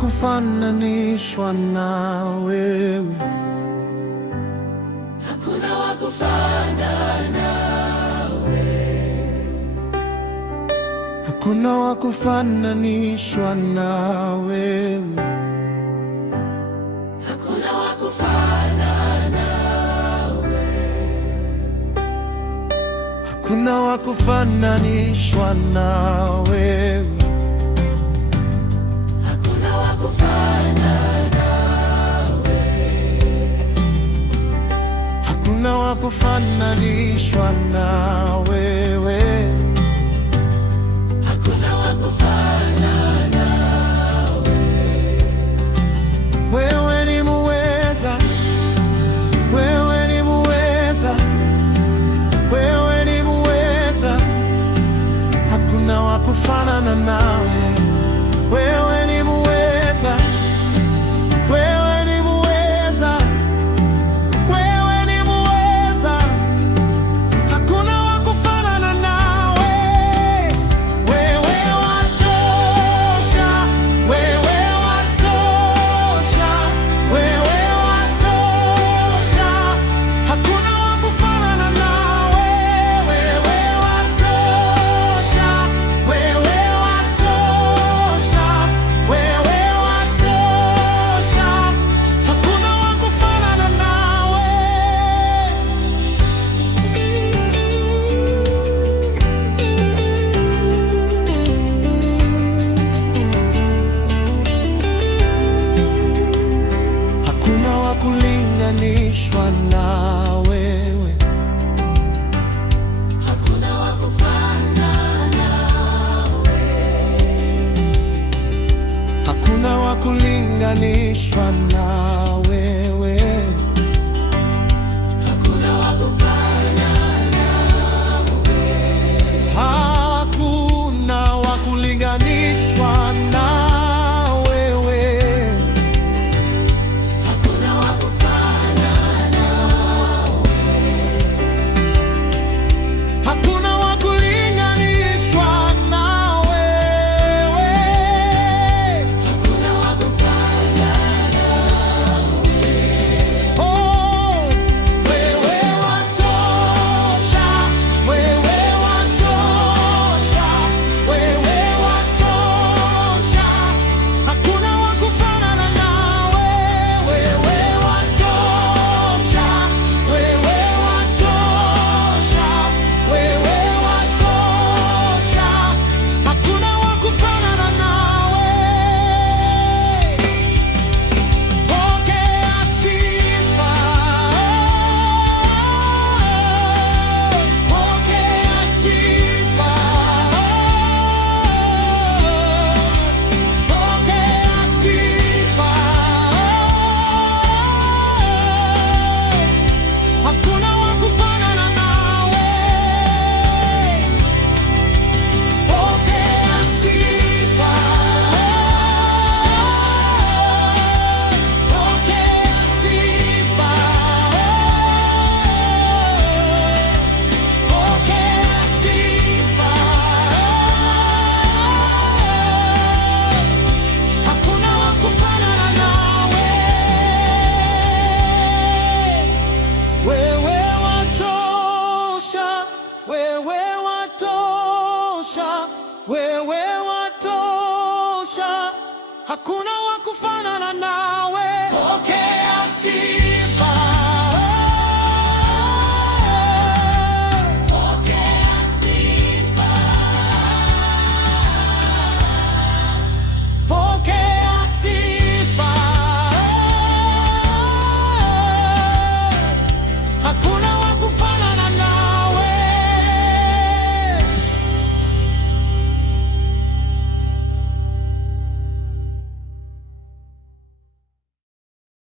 kufananishwa na wewe, hakuna wa kufanana nawe, hakuna wa kufananishwa na wewe, hakuna wa kufanana nawe, hakuna wa kufananishwa na wewe, hakuna wa kufanana nawe, hakuna wa kufananishwa na wewe, hakuna wa kufanana nawe. wewe ni muweza, wewe ni muweza, wewe ni muweza, hakuna wa kufanana nawe. Wewe ni muweza, wewe ni muweza, wewe ni muweza, hakuna wa kufanana nawe. Wewe watosha, wewe watosha, wewe watosha, hakuna wa kufanana nawe. Wewe watosha, wewe watosha, wewe watosha, hakuna wa kufanana nawe. Hakuna wa kulinganishwa na wewe, Hakuna wa kufanana nawe, hakuna wa kulinganishwa na wewe, hakuna wa kufanana nawe, hakuna wa kulinganishwa na wewe, hakuna wa kufanana nawe, hakuna wa kulinganishwa na wewe. hakuna wa kufanana nawe. Oh, wewe watosha, wewe watosha, wewe watosha, hakuna wa kufanana nawe. Wewe watosha, wewe watosha, wewe watosha, hakuna wa kufanana nawe. Pokea sifa, pokea sifa, pokea sifa, hakuna wa kufanana nawe. Pokea sifa, pokea sifa, pokea sifa, hakuna wa kufanana nawe. Wewe watosha, wewe watosha, wewe watosha, hakuna